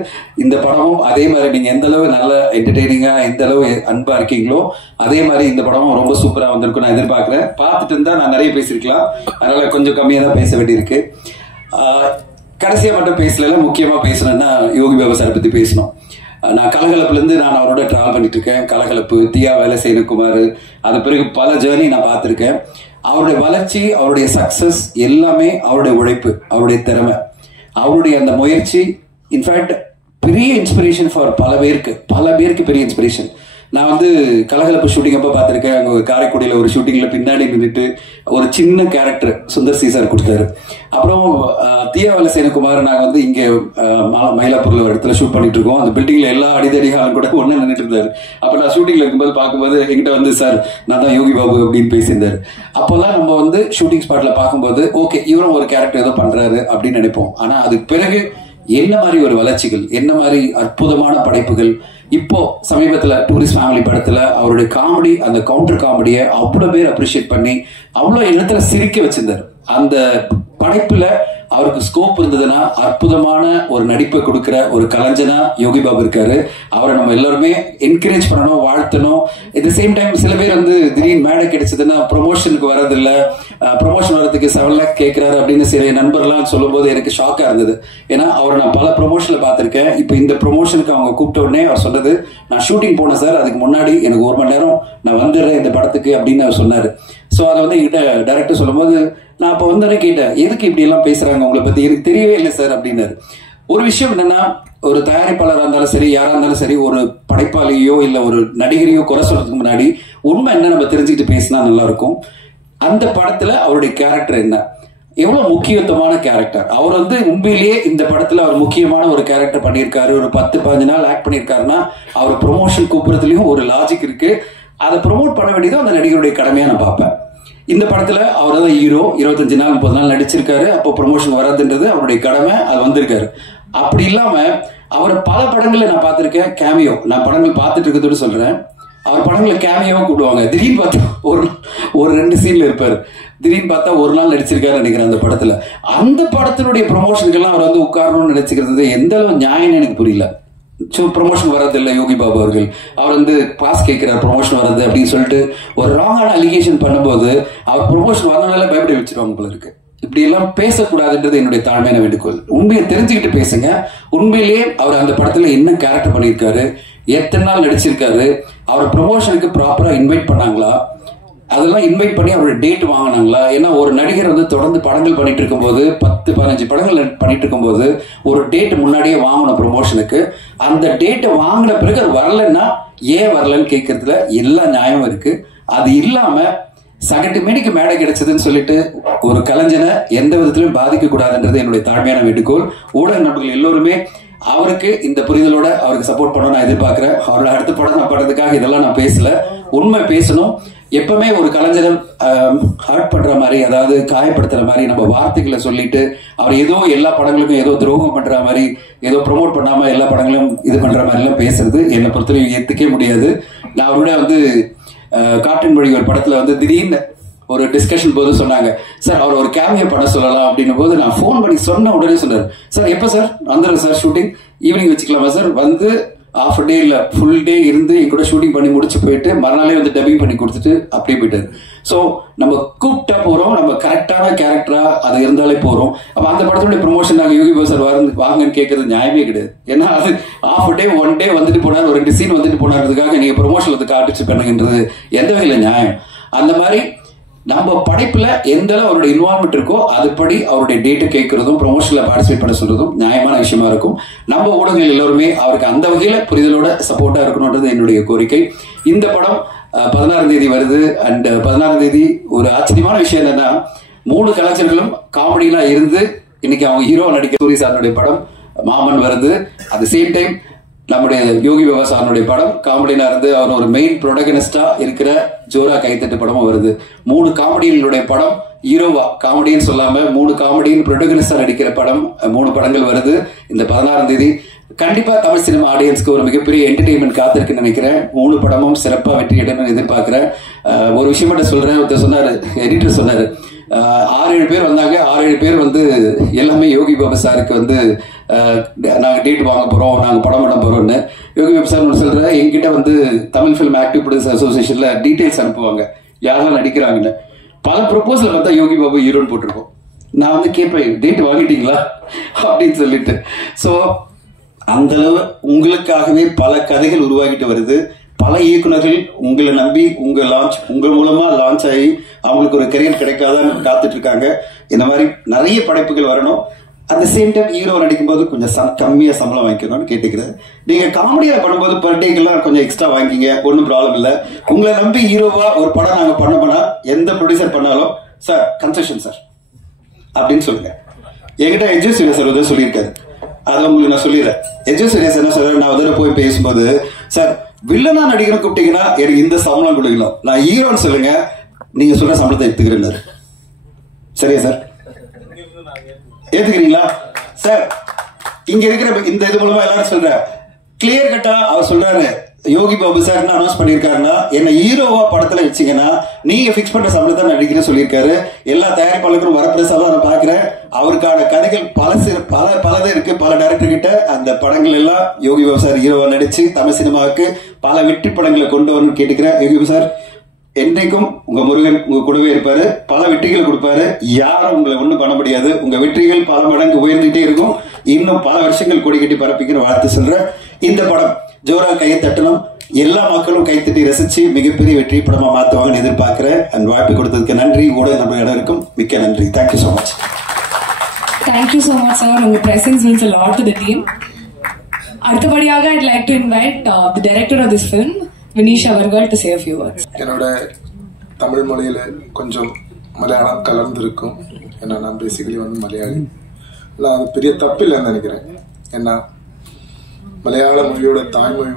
இந்த படமும் அதே மாதிரி நீங்க எந்த அளவு நல்ல என்டர்டெய்னிங்கா, எந்த அளவு அன்பா இருக்கீங்களோ அதே மாதிரி இந்த படமும் ரொம்ப சூப்பரா வந்திருக்கும் நான் எதிர்பார்க்கிறேன். பார்த்துட்டு இருந்தா நான் நிறைய பேசிருக்கலாம், அதனால கொஞ்சம் கம்மியா தான் பேச வேண்டியிருக்கு. கடைசியா மட்டும் பேசல, முக்கியமா பேசணும்னா யோகி பாபா சார் பத்தி பேசணும். நான் கலகலப்புல இருந்து நான் அவரோட டிராவல் பண்ணிட்டு இருக்கேன். கலகலப்பு, தியா வேலை செய்யணுகுமார், அது பிறகு பல ஜேர்னி நான் பார்த்திருக்கேன். அவருடைய வளர்ச்சி, அவருடைய சக்சஸ் எல்லாமே அவருடைய உழைப்பு, அவருடைய திறமை, அவருடைய அந்த முயற்சி. இன்ஃபேக்ட் பெரிய இன்ஸ்பிரேஷன் ஃபார் பல பேருக்கு பெரிய இன்ஸ்பிரேஷன். நான் வந்து கலகலப்பு ஷூட்டிங் அப்போ பார்த்துருக்கேன். அங்கே காரைக்குடியில் ஒரு ஷூட்டிங்கில் பின்னாடி நின்றுட்டு ஒரு சின்ன கேரக்டர் சுந்தர் சி சார் கொடுத்தாரு. அப்புறம் தீயாவல சேனகுமார் நாங்கள் வந்து இங்கே மயிலாப்பூரில் ஒரு இடத்துல ஷூட் பண்ணிட்டு இருக்கோம். அந்த பில்டிங்கில் எல்லா அடிதடிகளும் கூட ஒன்றா நின்றுட்டு இருந்தார். அப்போ நான் ஷூட்டிங்கில் இருக்கும்போது பார்க்கும்போது என்கிட்ட வந்து சார் நான் தான் யோகி பாபு அப்படின்னு பேசியிருந்தார். அப்போல்லாம் நம்ம வந்து ஷூட்டிங் ஸ்பாட்டில் பார்க்கும்போது ஓகே இவரும் ஒரு கேரக்டர் ஏதோ பண்ணுறாரு அப்படின்னு நினைப்போம். ஆனால் அதுக்கு பிறகு என்ன மாதிரி ஒரு வளர்ச்சிகள், என்ன மாதிரி அற்புதமான படைப்புகள். இப்போ சமீபத்தில் டூரிஸ்ட் ஃபேமிலி படத்துல அவருடைய காமெடி, அந்த கவுண்டர் காமெடியை அவ்வளோ பேர் அப்ரிஷியேட் பண்ணி அவ்வளோ இடத்துல சிரிக்க வச்சிருந்தார். அந்த படைப்புல அவருக்கு ஸ்கோப் இருந்ததுன்னா அற்புதமான ஒரு நடிப்பை கொடுக்கிற ஒரு கலைஞனா யோகி பாபு இருக்காரு. அவரை நம்ம எல்லாருமே என்கரேஜ் பண்ணணும், வாழ்த்தணும். அட் த சேம் டைம் சில பேர் வந்து திடீர்னு மேடை கிடைச்சதுன்னா ப்ரொமோஷனுக்கு வரதில்ல, ப்ரொமோஷன் வரதுக்கு 7 lakhs கேட்கிறாரு அப்படின்னு சில நண்பர்லாம் சொல்லும் போது எனக்கு ஷாக்கா இருந்தது. ஏன்னா அவரை நான் பல ப்ரொமோஷன்ல பார்த்திருக்கேன். இப்போ இந்த ப்ரொமோஷனுக்கு அவங்க கூப்பிட்ட உடனே அவர் சொன்னது, நான் ஷூட்டிங் போனேன் சார், அதுக்கு முன்னாடி எனக்கு 1 மணி நேரம் நான் வந்துடுறேன் இந்த படத்துக்கு அப்படின்னு அவர் சொன்னாரு. ஸோ அதை வந்து என்கிட்ட டைரக்டர் சொல்லும் போது நான் அப்போ வந்தோடனே கேட்டேன், எதுக்கு இப்படி எல்லாம் பேசுறாங்க உங்களை பத்தி, எனக்கு தெரியவே இல்லை சார் அப்படின்னாரு. ஒரு விஷயம் என்னன்னா, ஒரு தயாரிப்பாளராக இருந்தாலும் சரி, யாரா இருந்தாலும் சரி, ஒரு படைப்பாளியோ இல்ல ஒரு நடிகரையோ குறை சொல்றதுக்கு முன்னாடி உண்மை என்ன நம்ம தெரிஞ்சுக்கிட்டு பேசினா நல்லா இருக்கும். அந்த படத்துல அவருடைய கேரக்டர் என்ன, எவ்வளவு முக்கியத்துவமான கேரக்டர். அவர் வந்து உண்மையிலேயே இந்த படத்துல அவர் முக்கியமான ஒரு கேரக்டர் பண்ணியிருக்காரு, ஒரு 10-15 நாள் ஆக்ட் பண்ணியிருக்காருன்னா அவர் ப்ரொமோஷன் கூப்பிடுறதுலயும் ஒரு லாஜிக் இருக்கு. அதை ப்ரொமோட் பண்ண வேண்டியதும் அந்த நடிகருடைய கடமையா நான் பார்ப்பேன். இந்த படத்துல அவர் தான் ஹீரோ, 25 நாள் 30 நாள் நடிச்சிருக்காரு. அப்போ ப்ரொமோஷன் வராதுன்றது அவருடைய கடமை, அது வந்திருக்காரு. அப்படி இல்லாம அவர் பல படங்கள்ல நான் பார்த்திருக்கேன் கேமியோ. நான் படங்கள் பார்த்துட்டு இருக்கிறதோடு சொல்றேன், அவர் படங்களை கேமியோவா கூப்பிடுவாங்க. திடீர்னு பார்த்தா ஒரு 2 சீன்ல இருப்பாரு, திடீர்னு பார்த்தா 1 நாள் நடிச்சிருக்காரு நினைக்கிறேன் அந்த படத்துல. அந்த படத்தினுடைய ப்ரொமோஷனுக்கெல்லாம் அவர் வந்து உட்காரணும்னு நினைச்சுக்கிறது எந்த அளவு நியாயம்னு எனக்கு புரியல. ப்ரொமோஷன் வரதில்லை யோகி பாபு அவர்கள், அவர் வந்து பாஸ் கேட்கிறார் ப்ரொமோஷன் வர்றது அப்படின்னு சொல்லிட்டு ஒரு ராங்கான அலிகேஷன் பண்ணும்போது அவர் ப்ரொமோஷன் வரனால பயப்பட வச்சிருவாங்க போல இருக்கு. இப்படி எல்லாம் பேசக்கூடாதுன்றது என்னுடைய தாழ்மையான வேண்டுகோள். உண்மையை தெரிஞ்சுக்கிட்டு பேசுங்க. உண்மையிலேயே அவர் அந்த படத்துல என்ன கேரக்டர் பண்ணியிருக்காரு, எத்தனை நாள் நடிச்சிருக்காரு, அவர் ப்ரொமோஷனுக்கு ப்ராப்பரா இன்வைட் பண்ணாங்களா, அதெல்லாம் இன்வைட் பண்ணி அவரோட டேட் வாங்கினாங்களா. ஏன்னா ஒரு நடிகர் வந்து தொடர்ந்து படங்கள் பண்ணிட்டு இருக்கும்போது 10-15 படங்கள் பண்ணிட்டு இருக்கும்போது ஒரு டேட் முன்னாடியே வாங்கணும் ப்ரொமோஷனுக்கு. அந்த டேட்டை வாங்கின பிறகு அது வரலன்னா ஏன் வரலன்னு கேட்கறதுல எல்லா நியாயமும் இருக்கு. அது இல்லாம சகட்டு மேடிக்கு மேடை கிடைச்சதுன்னு சொல்லிட்டு ஒரு கலைஞனை எந்த விதத்திலும் பாதிக்க கூடாதுன்றது என்னுடைய தாழ்மையான வேண்டுகோள். ஊடக நண்பர்கள் எல்லோருமே அவருக்கு இந்த புரிதலோட அவருக்கு சப்போர்ட் பண்ண நான் எதிர்பார்க்கிறேன். அவரோட அடுத்த படம் நான் படத்துக்காக இதெல்லாம் நான் பேசல, உண்மை பேசணும். எப்பவுமே ஒரு கலைஞரை ஹர்ட் பண்ற மாதிரி, அதாவது காயப்படுத்துற மாதிரி நம்ம வார்த்தைகளை சொல்லிட்டு அவர் ஏதோ எல்லா படங்களுக்கும் ஏதோ துரோகம் பண்ற மாதிரி, ஏதோ ப்ரொமோட் பண்ணாம எல்லா படங்களும் இது பண்ற மாதிரி எல்லாம் பேசுறது என்னை பொறுத்தவரைக்கும் ஏத்துக்கவே முடியாது. நான் அவரோட வந்து காற்றின் மொழி ஒரு படத்துல வந்து திடீர்னு ஒரு டிஸ்கஷன் போது சொன்னாங்க, சார் அவர் ஒரு கேமியோ பண்ண சொல்லலாம் அப்படின்னும் போது நான் ஃபோன் பண்ணி சொன்ன உடனே சொன்னார், சார் எப்போ சார் வந்துடுறேன் சார், ஷூட்டிங் ஈவினிங் வச்சுக்கலாமா சார், வந்து half a day இல்ல ஃபுல் டே இருந்து என் கூட ஷூட்டிங் பண்ணி முடிச்சு போயிட்டு மறுநாளே வந்து டப்பிங் பண்ணி கொடுத்துட்டு அப்படியே போயிட்டாரு. ஸோ நம்ம கூப்பிட்டா போறோம், நம்ம கரெக்டான கேரக்டரா அது இருந்தாலே போறோம். அப்ப அந்த படத்துடைய ப்ரொமோஷன் நாங்கள் யோகி பாபு சார் வாங்கன்னு கேட்கறது நியாயமே கிடையாது. ஏன்னா அது half a day 1 day வந்துட்டு போனார், ஒரு 2 சீன் வந்துட்டு போனாருக்காக நீங்க ப்ரொமோஷன் வந்து காட்டுச்சு பண்ணுங்கன்றது எந்த வகையில நியாயம்? அந்த மாதிரி நம்ம படைப்புல எந்த அளவு அவருடைய இன்வால்மெண்ட் இருக்கோ அதுபடி அவருடைய டேட்டை கேட்கறதும் ப்ரொமோஷன்ல பார்ட்டிசிபேட் பண்ண சொல்றதும் நியாயமான விஷயமா இருக்கும். நம்ம ஊடகங்கள் எல்லாருமே அவருக்கு அந்த வகையில புரிதலோட சப்போர்ட்டா இருக்கணும்ன்றது என்னுடைய கோரிக்கை. இந்த படம் 16ஆம் தேதி வருது. அண்ட் 16ஆம் தேதி ஒரு ஆச்சரியமான விஷயம் என்னன்னா, 3 கலைஞர்களும் காமெடியெல்லாம் இருந்து இன்னைக்கு அவங்க ஹீரோ நடிக்க சூரிய சாரனுடைய படம் மாமன் வருது. அட் த சேம் டைம் நம்முடைய யோகி பாபா சாரனுடைய படம் காமெடியில இருந்து அவர் ஒரு மெயின் ப்ரொடகனிஸ்டா இருக்கிற ஜோரா கைத்தட்டு படமும் வருது. 3 காமெடியினுடைய படம் ஹீரோவா, காமெடின்னு சொல்லாம 3 காமெடியின் ப்ரொடகனிஸ்டா நடிக்கிற படம் 3 படங்கள் வருது இந்த 16ஆம் தேதி. கண்டிப்பா தமிழ் சினிமா ஆடியன்ஸ்க்கு ஒரு மிகப்பெரிய என்டர்டெயின்மெண்ட் காத்திருக்குன்னு நினைக்கிறேன். 3 படமும் சிறப்பா வெற்றி அடையணும்னு எதிர்பார்க்கிறேன். ஒரு விஷயம் மட்டும் சொல்றேன், ஒருத்தர் சொன்னாரு, எடிட்டர் சொன்னாரு, 6-7 பேர் வந்தாங்க, 6-7 பேர் வந்து எல்லாமே யோகி பாபு சாருக்கு வந்து நாங்க டேட் வாங்க போறோம், நாங்க படம் பண்ண போறோம்னு. யோகி பாபு சார் சொல்ற, என்கிட்ட வந்து தமிழ் ஃபிலிம் ஆக்டிவ் ப்ரொடியூசர் அசோசியேஷன்ல டீடைல்ஸ் அனுப்புவாங்க யாரெல்லாம் நடிக்கிறாங்கன்னு. பல ப்ரொபோசல் பார்த்தா யோகி பாபு ஹீரோன்னு போட்டிருக்கோம். நான் வந்து கேட்பேன், டேட் வாங்கிட்டீங்களா அப்படின்னு சொல்லிட்டு. ஸோ அந்த அளவு உங்களுக்காகவே பல கதைகள் உருவாகிட்டு வருது. பல இயக்குநர்கள் உங்களை நம்பி உங்கள் மூலமா லான்ச் ஆகி அவங்களுக்கு ஒரு கரியர் கிடைக்காதான்னு காத்துட்டு இருக்காங்க. இந்த மாதிரி நிறைய படைப்புகள் வரணும். அந்த சேம் டைம் ஹீரோ நடிக்கும்போது கொஞ்சம் கம்மியாக சம்பளம் வாங்கிக்கணும்னு கேட்டுக்கிறேன். நீங்கள் காமெடியாக பண்ணும்போது பர் டேக்கெல்லாம் கொஞ்சம் எக்ஸ்ட்ரா வாங்கிக்கிங்க, ஒன்றும் ப்ராப்ளம் இல்லை. உங்களை நம்பி ஹீரோவா ஒரு படம் நாங்கள் பண்ண எந்த ப்ரொடியூசர் பண்ணாலும் சார் கன்செஷன் சார் அப்படின்னு சொல்லுங்க. என்கிட்ட எஜ்ஜு சூர்யா சார் உதவி சொல்லியிருக்காரு, அதை உங்களுக்கு நான் சொல்லிடுறேன். எஜ்ஜு சூர்யா சார் என்ன சொல்றாரு, நான் உதவி போய் பேசும்போது சார் வில்லனா நடிகரை கூப்பிட்டீங்கன்னா எனக்கு இந்த சம்பளம் கொடுக்கணும், நான் ஹீரோன்னு சொல்லுங்க, நீங்க சொல்ற சம்பளத்தை எடுத்துக்கிறேன். சரியா சார், ஏத்துக்கிறீங்களா சார்? இங்க இருக்கிற இந்த இது மூலமா எல்லாரும் சொல்ற கிளியர் கட்டா அவர் சொல்றாரு, யோகி பாபு சார் என்ன அனௌன்ஸ் பண்ணிருக்காருன்னா என்ன ஹீரோவா படத்துல வச்சீங்கன்னா நீங்க பிக்ஸ் பண்ற சம்பளத்தை நடிக்கிறேன்னு சொல்லியிருக்காரு. எல்லா தயாரிப்பாளர்களும் வரப்பிரசாதம் நான் பாக்குறேன். அவருக்கான கதைகள் பலது இருக்கு, பல டைரக்டர் கிட்ட. அந்த படங்கள் எல்லாம் யோகி பாபு சார் ஹீரோவா நடிச்சு தமிழ் சினிமாவுக்கு பல வெற்றி படங்களை கொண்டு வரணும்னு கேட்டுக்கிறேன். யோகி பாபு சார் என்றைக்கும் உங்க முருகன் உங்க கூடவே இருப்பாரு, பல வெற்றிகள் கொடுப்பாரு. யாரும் உங்களை ஒண்ணும் பண்ண முடியாது. உங்க வெற்றிகள் பல மடங்கு உயர்ந்துட்டே இருக்கும். இன்னும் பல வருஷங்கள் கொடி கட்டி பரப்பிக்கிற வாழ்த்து சொல்றேன். இந்த படம் ஜோரா கையை தட்டணும், எல்லா மக்களும் கைத்தட்டி ரசிச்சு மிகப்பெரிய வெற்றி படமா மாத்துவாங்கன்னு எதிர்பார்க்கிறேன். அண்ட் வாய்ப்பு கொடுத்ததுக்கு நன்றி. ஊடக நம்ம இடம் இருக்கும், மிக்க நன்றி. Thank you so much. Thank you so much sir. உங்க presence means a lot to the team. அடுத்தபடியாக I'd like to invite the director of this film, Vinish அவர்கள், to say a few words. என்னோட தமிழ் மொழியில கொஞ்சம் மலையாளம் கலந்துருக்கும். ஏன்னா நான் பேசிக்கலி மலையாளி. நான் அது பெரிய தப்பு இல்லைன்னு நினைக்கிறேன். ஏன்னா மலையாள மொழியோட தாய்மொழி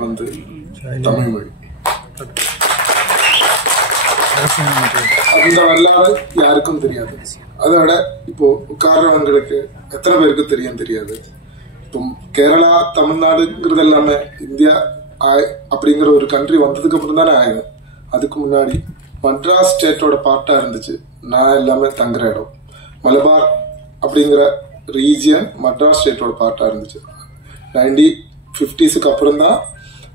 தமிழ் மொழி. அந்த வரலாறு யாருக்கும் தெரியாது. அதோட இப்போ உட்கார்றவங்களுக்கு எத்தனை பேருக்கு தெரியாது. இப்போ கேரளா தமிழ்நாடுங்கிறது எல்லாமே இந்தியா அப்படிங்கிற ஒரு கண்ட்ரி வந்ததுக்கு அப்புறம் தானே ஆயுது. அதுக்கு முன்னாடி மட்ராஸ் ஸ்டேட்டோட பார்ட்டா இருந்துச்சு. நான் எல்லாமே தங்குற இடம் மலபார் அப்படிங்கிற ரீஜியன் மட்ராஸ் ஸ்டேட்டோட பார்ட்டா இருந்துச்சு. 1950s அப்புறம் தான்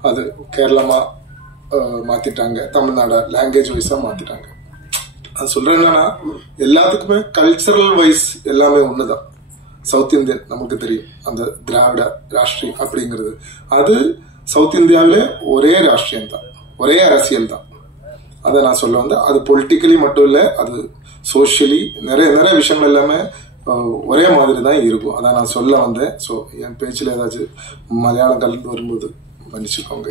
அது கேரளமா மாத்திட்டாங்க, தமிழ்நாடு லாங்குவேஜ் வைஸா மாத்திட்டாங்க. அது சொல்றேன் என்னன்னா எல்லாத்துக்குமே கல்ச்சரல் வைஸ் எல்லாமே ஒண்ணுதான். சவுத் இந்தியன் நமக்கு தெரியும், அந்த திராவிட ராஷ்டிரியம் அப்படிங்கிறது அது சவுத் இந்தியாவிலே ஒரே ராஷ்டிரியம் தான், ஒரே அரசியல் தான். அதை நான் சொல்ல வந்தேன். அது பொலிட்டிக்கலி மட்டும் இல்லை, அது சோஷியலி நிறைய விஷயங்கள் எல்லாமே ஒரே மாதிரி தான் இருக்கும். அதான் நான் சொல்ல வந்தேன். ஸோ என் பேச்சில் ஏதாச்சும் மலையாளம் கலந்து வரும்போது மன்னிச்சுக்கோங்க.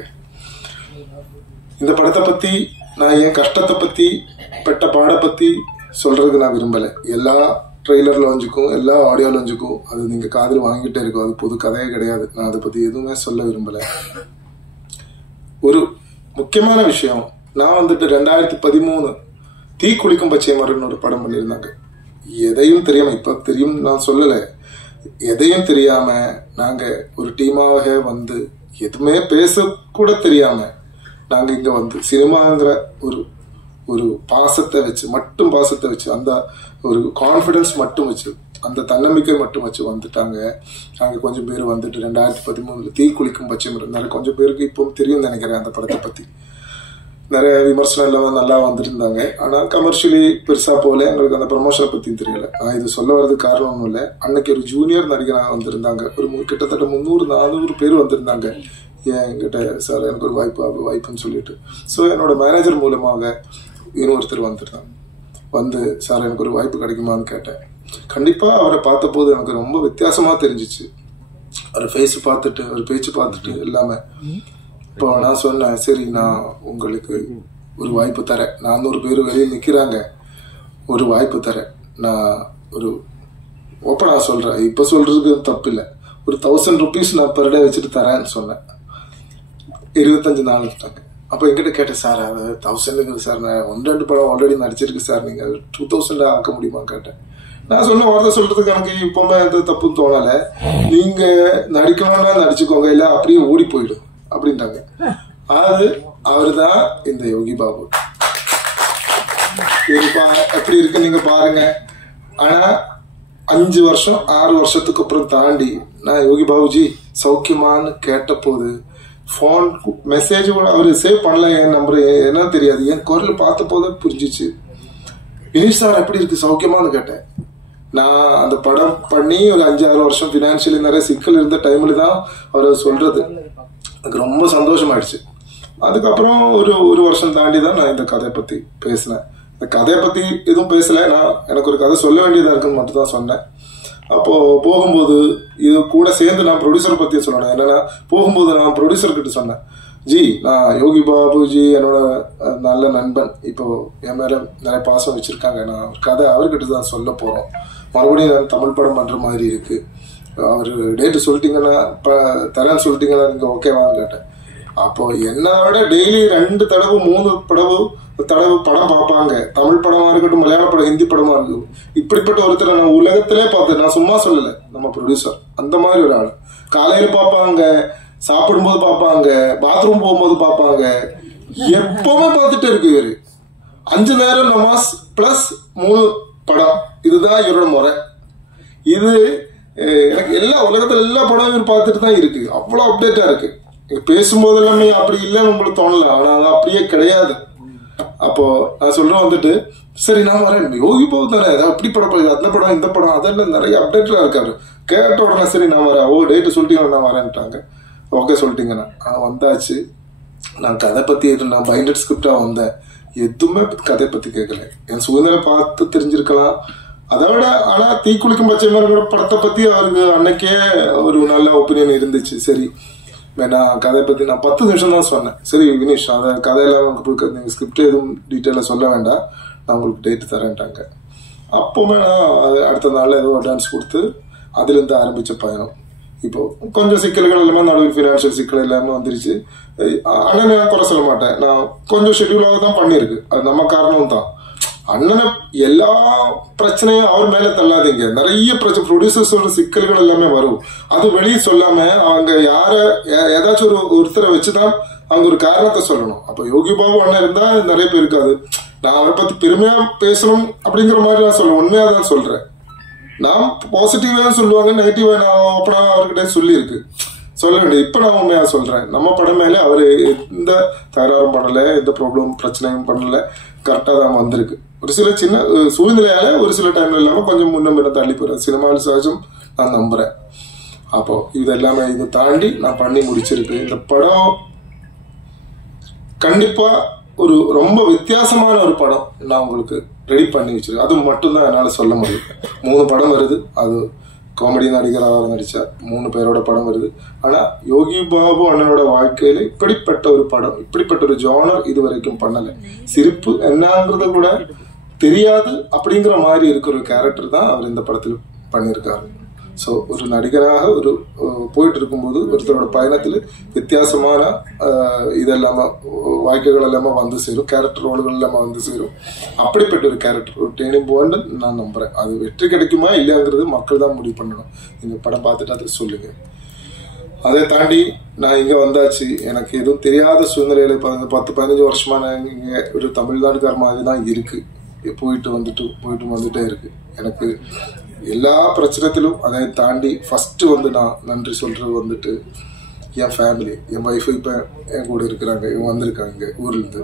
இந்த படத்தை பத்தி நான் என் கஷ்டத்தை பத்தி பெட்ட பாட பத்தி சொல்றதுக்கு நான் விரும்பலை. எல்லா ட்ரெய்லர் லான்ச்சுக்கும் எல்லா ஆடியோ லான்ச்சுக்கும் அது நீங்க காதில் வாங்கிட்டே இருக்கும். அது பொது கதையே கிடையாது. நான் அதை பத்தி எதுவுமே சொல்ல விரும்பலை. ஒரு முக்கியமான விஷயம், நான் 2013 தீக்குளிக்கும் பச்சை மரம்னு ஒரு படம் பண்ணியிருந்தாங்க. எதையும் தெரியாம, இப்ப தெரியும் நான் சொல்லல, எதையும் தெரியாம நாங்க ஒரு டீமாக எதுவுமே பேச கூட தெரியாம நாங்க இங்க சினிமாங்கிற ஒரு பாசத்தை வச்சு அந்த ஒரு கான்பிடன்ஸ் மட்டும் வச்சு, அந்த தன்னம்பிக்கை மட்டும் வச்சு வந்துட்டாங்க. நாங்க கொஞ்சம் பேர் 2013 தீக்குளிக்கும் பச்சை மரம் நிறைய கொஞ்சம் பேருக்கு இப்போ தெரியும் நினைக்கிறேன். அந்த படத்தை பத்தி நிறைய விமர்சனம் எல்லாம் நல்லா வந்துருந்தாங்க. ஆனா கமர்ஷியலி பெருசா போல எங்களுக்கு அந்த ப்ரமோஷனை பத்தியும் தெரியல. நான் இது சொல்ல வர்றதுக்கு காரணம் ஒன்றும் இல்லை. அன்னைக்கு ஒரு ஜூனியர் நடிகராக வந்திருந்தாங்க. ஒரு கிட்டத்தட்ட 300-400 பேர் வந்திருந்தாங்க. என்கிட்ட சார் எனக்கு ஒரு வாய்ப்புன்னு சொல்லிட்டு. ஸோ என்னோட மேனேஜர் மூலமாக இன்னொருத்தர் வந்திருந்தாங்க. சார் எனக்கு ஒரு வாய்ப்பு கிடைக்குமான்னு கேட்டேன். கண்டிப்பா அவரை பார்த்த போது எனக்கு ரொம்ப வித்தியாசமா தெரிஞ்சிச்சு. அவர் ஃபேஸ் பார்த்துட்டு, அவர் பேச்சு பார்த்துட்டு எல்லாமே. இப்போ நான் சொன்னேன், சரி நான் உங்களுக்கு ஒரு வாய்ப்பு தரேன், 400 பேர் வெளியே நிற்கிறாங்க, ஒரு வாய்ப்பு தரேன், நான் ஒரு ஓப்பனா சொல்றேன், இப்ப சொல்றதுக்கு தப்பு இல்லை, ஒரு 1000 rupees நான் பெர் டே வச்சுட்டு தரேன்னு சொன்னேன். 25 நாள் இருக்காங்க. அப்போ என்கிட்ட கேட்டேன், சார் அது 1000 சார், நான் 1-2 படம் ஆல்ரெடி நடிச்சிருக்கு சார், நீங்க 2000 ஆக்க முடியுமா கேட்டேன். நான் சொன்ன வார்த்தை சொல்றதுக்கு எனக்கு இப்பவுமே எந்த தப்புன்னு தோணலை. நீங்க நடிக்கணும்னா நடிச்சுக்கோங்க, இல்ல அப்படியே ஓடி போயிடும் அப்படின்ட்டாங்க. அது அவருதான் இந்த யோகி பாபு. எப்படி இருக்கு நீங்க பாருங்க. ஆனா 5 வருஷம் 6 வருஷத்துக்கு அப்புறம் தாண்டி நான் யோகி பாபுஜி சௌக்கியமான்னு கேட்ட போது போன் மெசேஜ் கூட அவரு சேவ் பண்ணல, என் நம்பர் என்ன தெரியாது, என் குரல் பார்த்த போது புரிஞ்சிச்சு. வினிஷ் சார் எப்படி இருக்கு சௌக்கியமான்னு கேட்டேன். நான் அந்த படம் பண்ணி ஒரு 5-6 வருஷம் பினான்சியலி நிறைய சிக்கல் இருந்த டைம்ல தான் அவர் சொல்றது. எனக்கு ரொம்ப சந்தோஷமாயிடுச்சு. அதுக்கப்புறம் ஒரு வருஷம் தாண்டி தான் நான் இந்த கதையை பத்தி பேசினேன். இந்த கதையை பத்தி எதுவும் பேசல, நான் எனக்கு ஒரு கதை சொல்ல வேண்டியதா இருக்குன்னு மட்டும் தான் சொன்னேன். அப்போ போகும்போது இது கூட சேர்ந்து நான் ப்ரொடியூசர் பத்தி சொல்லணும். என்னன்னா போகும்போது நான் ப்ரொடியூசர் கிட்ட சொன்னேன், ஜி நான் யோகி பாபுஜி என்னோட நல்ல நண்பன், இப்போ என் மேல நிறைய பாசம் வச்சிருக்காங்க, நான் ஒரு கதை அவர்கிட்ட தான் சொல்ல போறோம், மறுபடியும் நான் தமிழ் படம் பண்ற மாதிரி இருக்கு, அவர் டேட்டு சொல்லிட்டீங்கன்னா தரேன்னு சொல்லிட்டீங்கன்னா நீங்க ஓகேவான்னு கேட்டேன். அப்போ என்னோட டெய்லி 2 தடவை 3 தடவை படம் பார்ப்பாங்க, தமிழ் படமா இருக்கட்டும், மலையாள படம், ஹிந்தி படமா இருக்கட்டும். இப்படிப்பட்ட ஒருத்தரை நான் உலகத்திலே பார்த்தேன், நான் சும்மா சொல்லல, நம்ம ப்ரொடியூசர் அந்த மாதிரி ஒரு ஆள். காலையில பார்ப்பாங்க, சாப்பிடும்போது பார்ப்பாங்க, பாத்ரூம் போகும்போது பார்ப்பாங்க, எப்பவுமே பார்த்துட்டு இருக்கு இவரு. 5 நேரம் நமாஸ் பிளஸ் 3 படம், இதுதான் இவரோட முறை. இது எனக்கு எல்லா உலகத்துல எல்லா படம் இவர் பார்த்துட்டு தான் இருக்கு, அவ்வளவு அப்டேட்டா இருக்கு. பேசும்போது எல்லாமே அப்படி இல்லைன்னு உங்களுக்கு தோணல, ஆனா அது அப்படியே கிடையாது. அப்போ நான் சொல்றேன் வந்துட்டு, சரி நான் வரேன், யோகி பாபு தானே, அப்படி படம் அந்த படம் இந்த படம் அதெல்லாம் நிறைய அப்டேட்டா இருக்காரு. கேட்ட உடனே சரி நான் வரேன், டேட்டு சொல்லிட்டீங்க நான் வரேன்ட்டாங்க. ஓகே சொல்லிட்டீங்கண்ணா. வந்தாச்சு. நான் கதை பத்தி நான் பைண்டட் ஸ்கிரிப்டா வந்தேன், எதுவுமே கதை பத்தி கேட்கல. என் சூழ்நிலை பார்த்து தெரிஞ்சிருக்கலாம். அதை விட ஆனா தீக்குளிக்கும் பச்சை மரங்களோட படத்தை பத்தி அவருக்கு அன்னைக்கே ஒரு நல்ல ஒப்பீனியன் இருந்துச்சு. சரி நான் கதையை பத்தி நான் 10 நிமிஷம் தான் சொன்னேன். சரி வினிஷ், அதை கதையெல்லாம் உங்களுக்கு நீங்க ஸ்கிரிப்ட் எதுவும் டீட்டெயிலா சொல்ல வேண்டாம், நான் உங்களுக்கு டேட் தரேன்ட்டாங்க. அப்பவுமே நான் அடுத்த நாள்ல ஏதோ அட்வான்ஸ் கொடுத்து அதுல இருந்து ஆரம்பிச்ச பயணம். இப்போ கொஞ்சம் சிக்கல்கள் எல்லாமே நடுவில் ஃபினான்ஷியல் சிக்கல் எல்லாமே வந்துருச்சு. அண்ணனை நான் குறை சொல்ல மாட்டேன், நான் கொஞ்சம் ஷெட்யூலாக தான் பண்ணிருக்கு, அது நம்ம காரணம் தான். அண்ணனை எல்லா பிரச்சனையும் அவர் மேல தள்ளாதீங்க. நிறைய பிரச்சனை ப்ரொடியூசர்ஸோட சிக்கல்கள் எல்லாமே வரும், அது வெளியே சொல்லாம அவங்க ஏதாச்சும் ஒருத்தரை வச்சுதான் அவங்க ஒரு காரணத்தை சொல்லணும். அப்ப யோகி பாபு அண்ணன் இருந்தா நிறைய பேர் இருக்காது. நான் அவரை பத்தி பெருமையா பேசணும் அப்படிங்கிற மாதிரி நான் சொல்றேன், உண்மையா தான் சொல்றேன். நான் பாசிட்டிவா சொல்லுவாங்க, நெகட்டிவா நான் ஓப்பனா அவர்கிட்ட சொல்லியிருக்கு, சொல்ல வேண்டிய. இப்ப நான் உண்மையா சொல்றேன், நம்ம படம் மேல அவரு எந்த தகராறும் பண்ணல, எந்த ப்ராப்ளம் பிரச்சனையும் பண்ணல, கரெக்டா தான் வந்திருக்கு. ஒரு சில சின்ன சூழ்நிலையால ஒரு சில டைம்ல இல்லாம கொஞ்சம் முன்ன தள்ளி போறேன், சினிமாவில் சகஜம் நான் நம்புறேன். அப்போ இது எல்லாமே இதை தாண்டி நான் பண்ணி முடிச்சிருக்கு. இந்த படம் கண்டிப்பா ஒரு ரொம்ப வித்தியாசமான ஒரு படம் நான் உங்களுக்கு ரெடி பண்ணி வச்சிருக்கேன். அது மட்டும்தான் என்னால சொல்ல முடியும். 3 படம் வருது, அது காமெடி நடிகராக நடிச்சா 3 பேரோட படம் வருது. ஆனா யோகி பாபு அண்ணனோட வாழ்க்கையில இப்படிப்பட்ட ஒரு படம், இப்படிப்பட்ட ஒரு ஜானர் இது வரைக்கும் பண்ணல. சிரிப்பு என்னங்கிறத கூட தெரியாது அப்படிங்கிற மாதிரி இருக்கிற ஒரு கேரக்டர் தான் அவர் இந்த படத்தில் பண்ணியிருக்காரு. ஸோ ஒரு நடிகராக ஒரு போயிட்டு இருக்கும்போது ஒருத்தரோட பயணத்தில் வித்தியாசமான இதெல்லாம வாழ்க்கைகள் எல்லாமே வந்து சேரும், கேரக்டர் ரோல்கள் எல்லாமே வந்து சேரும். அப்படிப்பட்ட ஒரு கேரக்டர் ஒரு டேர்னிங் பாயிண்ட் நான் நம்புறேன். அது வெற்றி கிடைக்குமா இல்லையாங்கிறது மக்கள் தான் முடிவு பண்ணணும். நீங்க படம் பார்த்துட்டு அதை சொல்லுங்க. அதை தாண்டி நான் இங்க வந்தாச்சு, எனக்கு எதுவும் தெரியாத சூழ்நிலையில 10-15 வருஷமா நான் இங்க ஒரு தமிழ்நாடுக்கார மாதிரி தான் இருக்கு, போயிட்டு வந்துட்டே இருக்கு. எனக்கு எல்லா பிரச்சனத்திலும் அதை தாண்டி ஃபர்ஸ்ட் நான் நன்றி சொல்றது வந்துட்டு என் ஃபேமிலி, என் ஒய்ஃப் இப்ப என் கூட இருக்கிறாங்க, இவங்க வந்திருக்காங்க ஊர்ல இருந்து.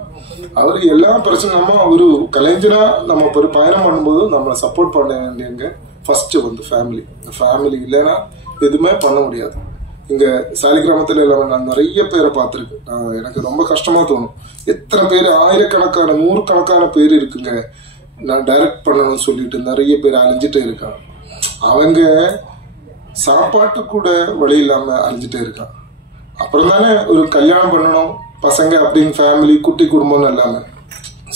அவரு எல்லா பிரச்சனையும் ஒரு கலைஞனா நம்ம ஒரு பயணம் பண்ணும்போது நம்ம சப்போர்ட் பண்ண வேண்டியவங்க ஃபர்ஸ்ட் ஃபேமிலி. ஃபேமிலி இல்லைன்னா எதுவுமே பண்ண முடியாது. இங்க சாலிகிராமத்துல எல்லாமே நான் நிறைய பேரை பார்த்துருக்கேன். எனக்கு ரொம்ப கஷ்டமா தோணும், எத்தனை பேர், ஆயிரக்கணக்கான 100 பேர் இருக்குங்க, நான் டைரக்ட் பண்ணணும்னு சொல்லிட்டு நிறைய பேர் அலைஞ்சிட்டே இருக்காங்க. அவங்க சாப்பாட்டு கூட வழி இல்லாம அலைஞ்சிட்டே இருக்காங்க. அப்புறம் தானே ஒரு கல்யாணம் பண்ணணும், பசங்க அப்படின்னு ஃபேமிலி, குட்டி குடும்பம்னு எல்லாமே.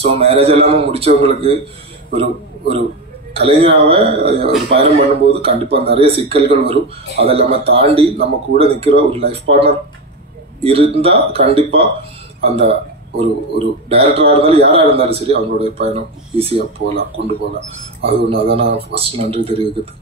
ஸோ மேரேஜ் எல்லாமே முடிச்சவங்களுக்கு ஒரு ஒரு கலைஞராக ஒரு பயணம் பண்ணும்போது கண்டிப்பா நிறைய சிக்கல்கள் வரும். அதெல்லாம தாண்டி நம்ம கூட நிக்கிற ஒரு லைஃப் பார்ட்னர் இருந்தா கண்டிப்பா அந்த ஒரு டைரக்டரா இருந்தாலும் யாரா இருந்தாலும் சரி அவங்களோட பயணம் ஈஸியா கொண்டு போகலாம். அது ஒன்று. அதை நான் ஃபர்ஸ்ட் நன்றி தெரிவிக்கிறது.